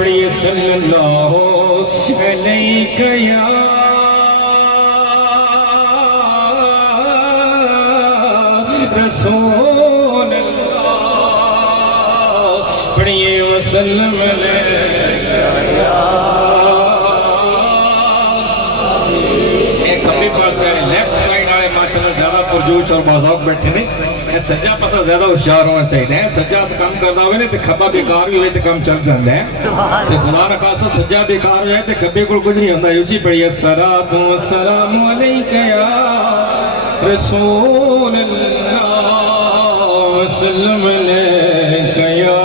پڑھیے صلی اللہ علیہ یا رسول اللہ پڑھیے وسلم پرجوش اور بازاق بیٹھے نے سجا پاسا زیادہ ہوشیار ہونا چاہیے سجا کام کرنا ہوئے تو کھبا بیکار بھی ہوئے تو کام چل جاتا ہے خدا نہ خاصا سجا بیکار ہو جائے تو کھبے کو کچھ نہیں ہوتا اسی پڑھیے الصلاۃ والسلام علیک یا رسول اللہ سلم علیک یا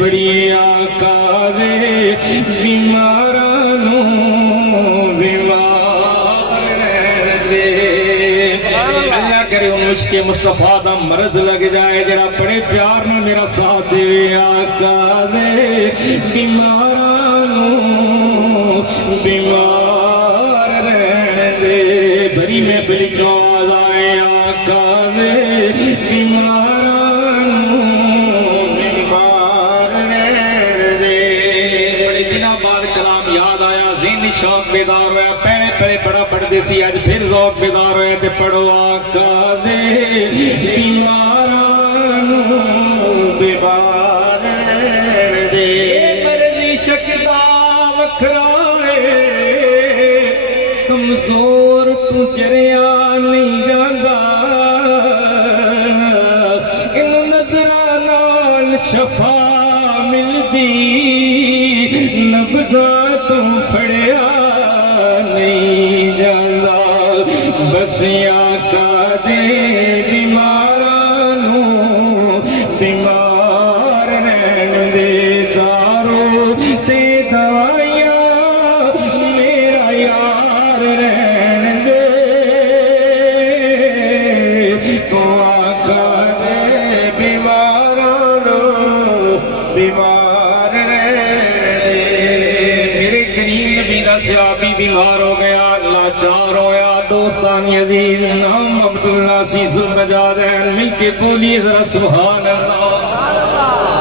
بڑی آقا دے بیمارانوں بیمار دے اللہ کرے ان مشک مصطفیٰ دا مرض لگ جائے جڑا بڑے پیار میں میرا ساتھ دے آقا دے بیمارانوں بیمار دے بڑی محفل چواز آئے آقا دے بیمار شوق بیدار ہویا پہلے پہلے پڑھا پڑھتے سی آج پھر ذوق بیدار ہویا تے پڑھو آقا دے بیمارانوں بیمار دے مرضی شکدہ وکھرائے کمزور تو جریا نہیں جاندہ ان نظرانال شفا مل دی نبضہ تم پھڑیا نہیں جاندہ بس آقا دے بیمارانوں بیمار رہن دے دارو تے دوائیاں میرا یار رہن دے تو آقا دے بیمارانوں بیمار صحابی بیمار ہو گیا لاچار ہو گیا دوستانی عزیز نام عبداللہ سیز المجادین مل کے بولی ذرا سبحان اللہ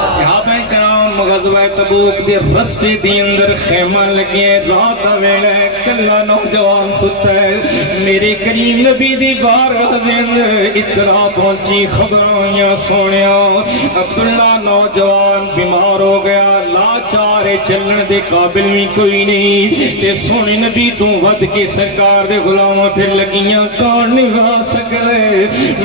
صحابہ کرام غزوہ تبوک دے رستے دی اندر خیمہ لگے رات ویلے کلا نوجوان ستا ہے میرے کریم نبی دی بارگاہ دے اندر اطلاع پہنچی خبرائیاں سونیا عبداللہ نوجوان بیمار ہو گیا لاچارے چلن دے قابل بھی کوئی نہیں تے سونے نبی تو ود کے سرکار دے غلاموں پھر لگیاں کون نبھا سکے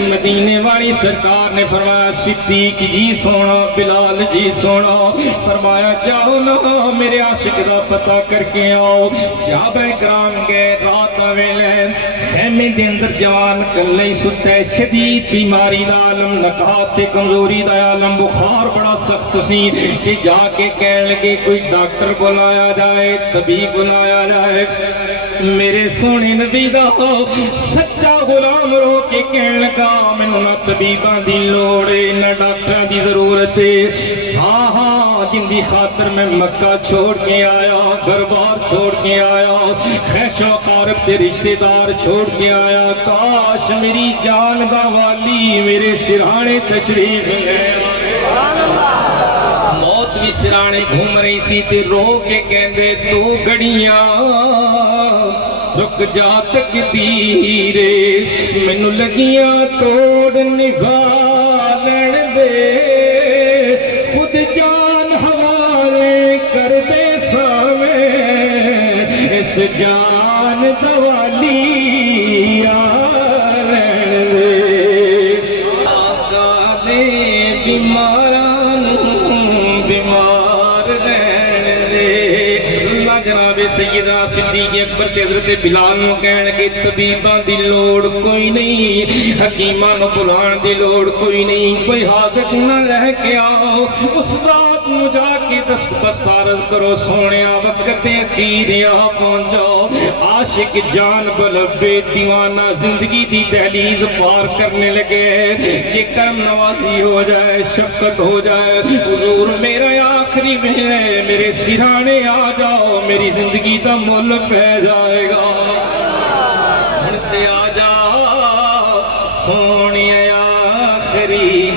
مدینے والی سرکار نے فرمایا صدیق جی سونا بلال جی سونا فرمایا جاؤ نا میرے عاشق دا پتہ کر کے آؤ صحابہ کرام گئے رات ویلے خیمے دے اندر جوان کلے ستا ہے شدید بیماری دا عالم نکات تے کمزوری دا عالم بخار بڑا سخت سی کہ جا کے کہنے لگے کوئی ڈاکٹر بلایا جائے طبیب بلایا جائے میرے سونے نبی دا سچا غلام رو کے کہنے لگا میں نہ طبیباں دی لوڑے نہ ڈاکٹر دی ضرورت ہے ہاں ہاں جن دی خاطر میں مکہ چھوڑ کے آیا گھر بار چھوڑ کے آیا خیش و قارب تے رشتہ دار چھوڑ کے آیا کاش میری جان دا والی میرے سرہانے تشریف لے موت بھی سرانے گھوم رہی سی تے رو کے کہندے تو گھڑیاں رک جا تقدیرے مینوں لگیاں توڑ نبھالن دے خود جان حوالے کر دے سامے اس جان دوالی آلن دے آقا دے بیمارانوں بیمار رہن دے اللہ جناب سیدنا صدیق اکبر تے حضرت بلال نو کہن لگے طبیباں دی لوڑ کوئی نہیں حکیماں نو بلان دی لوڑ کوئی نہیں کوئی حاضر نہ لے کے آؤ اس ذات پاک نو جا کے دست بستارز کرو سونیا وقت اخیر یہاں پہنچو عاشق جان بلبے دیوانہ زندگی دی دہلیز پار کرنے لگے کہ کرم نوازی ہو جائے شفقت ہو جائے حضور میرا آخری مہینہ ہے میرے سرانے آ جاؤ میری زندگی دا مول پہ جائے گا بڑھتے آ جا سونی آخری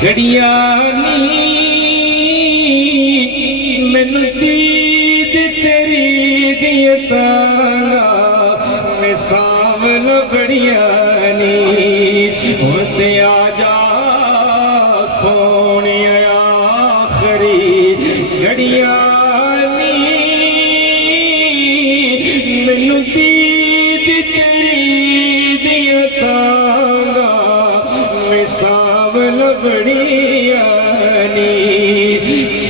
گھڑیاں نی مینو دید تیری دیتانا میں ساول بڑیاں نی بڑھتے آ جا سونی آخری گھڑیاں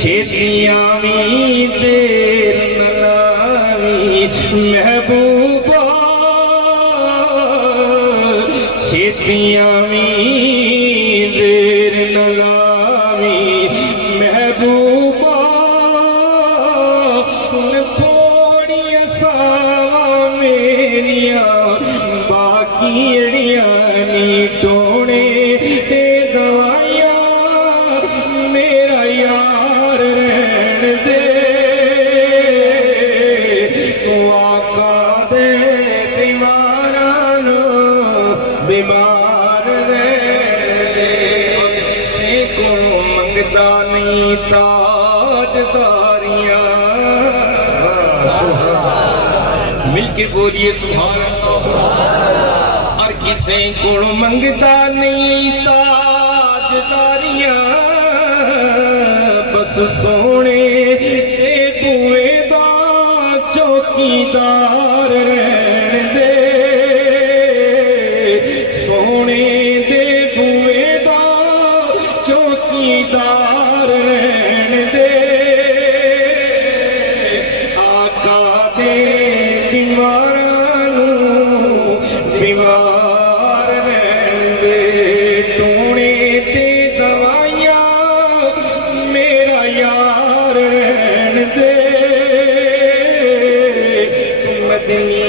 چھیتیاں بھی دیر نلاوی محبوبہ چھیتیاں بھی دیر نلاوی محبوبہ تھوڑی ساواں میریاں باقی اڑیاں نی ٹونے بیمار رہے کسے کو منگدا نہیں تاجداریاں مل کے بولیے سبحان اللہ اور کسے کو منگدا نہیں تاجداریاں بس سونے تے بوئے دا چوکیدار رہن دے سونے دے بوئے دا چوکیدار رہن دے آقا دے بیمارانو بیمار رہن دے ٹونے تے دوائیاں میرا یار رہن دے مدنی